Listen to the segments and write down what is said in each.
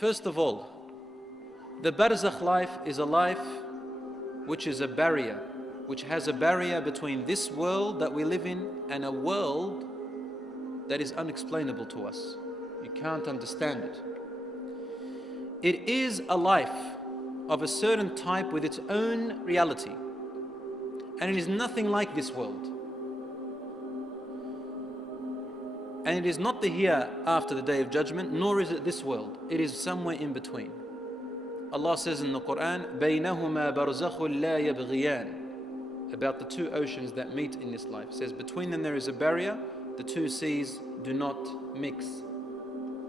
First of all, the Barzakh life is a life which is a barrier, which has a barrier between this world that we live in and a world that is unexplainable to us. You can't understand it. It is a life of a certain type with its own reality, and it is nothing like this world. And it is not the hereafter, the day of judgment, nor is it this world. It is somewhere in between. Allah says in the Quran, بَيْنَهُمَا بَرْزَخٌ لَا يَبْغِيَانِ, about the two oceans that meet in this life. It says between them there is a barrier, the two seas do not mix.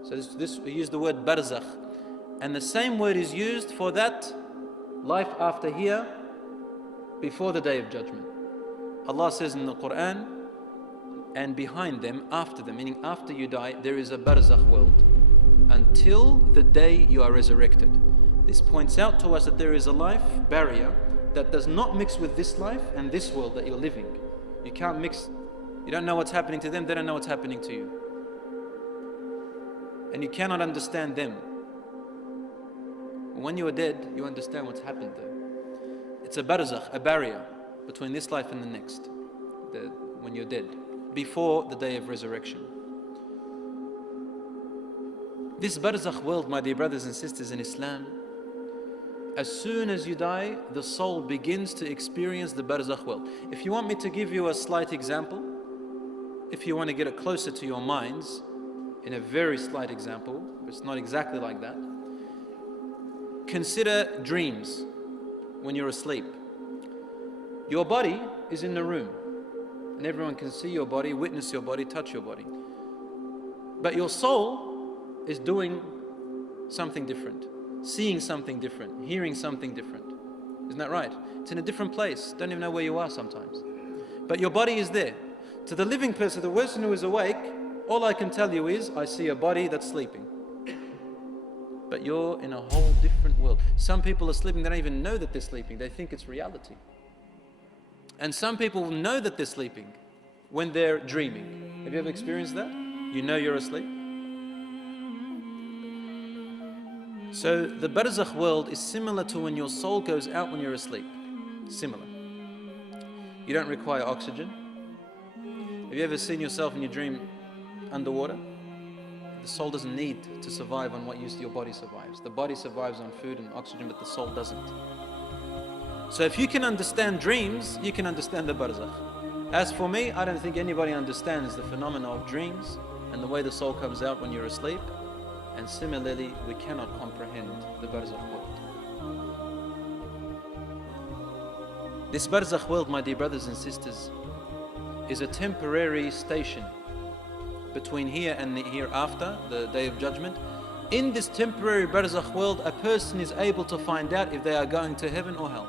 So we use the word Barzakh. And the same word is used for that life after here, before the day of judgment. Allah says in the Quran, and behind them, after them, meaning after you die, there is a Barzakh world until the day you are resurrected. This points out to us that there is a life barrier that does not mix with this life and this world that you're living. You can't mix. You don't know what's happening to them, they don't know what's happening to you. And you cannot understand them. When you are dead, you understand what's happened there. It's a Barzakh, a barrier between this life and the next, when you're dead, before the day of resurrection. This Barzakh world, my dear brothers and sisters in Islam, as soon as you die, the soul begins to experience the Barzakh world. If you want me to give you a slight example, if you want to get it closer to your minds, in a very slight example, it's not exactly like that. Consider dreams when you're asleep. Your body is in the room, and everyone can see your body, witness your body, touch your body. But your soul is doing something different, seeing something different, hearing something different. Isn't that right? It's in a different place. Don't even know where you are sometimes. But your body is there. To the living person, the person who is awake, all I can tell you is, I see a body that's sleeping. But you're in a whole different world. Some people are sleeping, they don't even know that they're sleeping. They think it's reality. And some people know that they're sleeping when they're dreaming. Have you ever experienced that? You know you're asleep. So the Barzakh world is similar to when your soul goes out when you're asleep. Similar. You don't require oxygen. Have you ever seen yourself in your dream underwater? The soul doesn't need to survive on what your body survives. The body survives on food and oxygen, but the soul doesn't. So if you can understand dreams, you can understand the Barzakh. As for me, I don't think anybody understands the phenomena of dreams and the way the soul comes out when you're asleep. And similarly, we cannot comprehend the Barzakh world. This Barzakh world, my dear brothers and sisters, is a temporary station between here and the hereafter, the day of judgment. In this temporary Barzakh world, a person is able to find out if they are going to heaven or hell.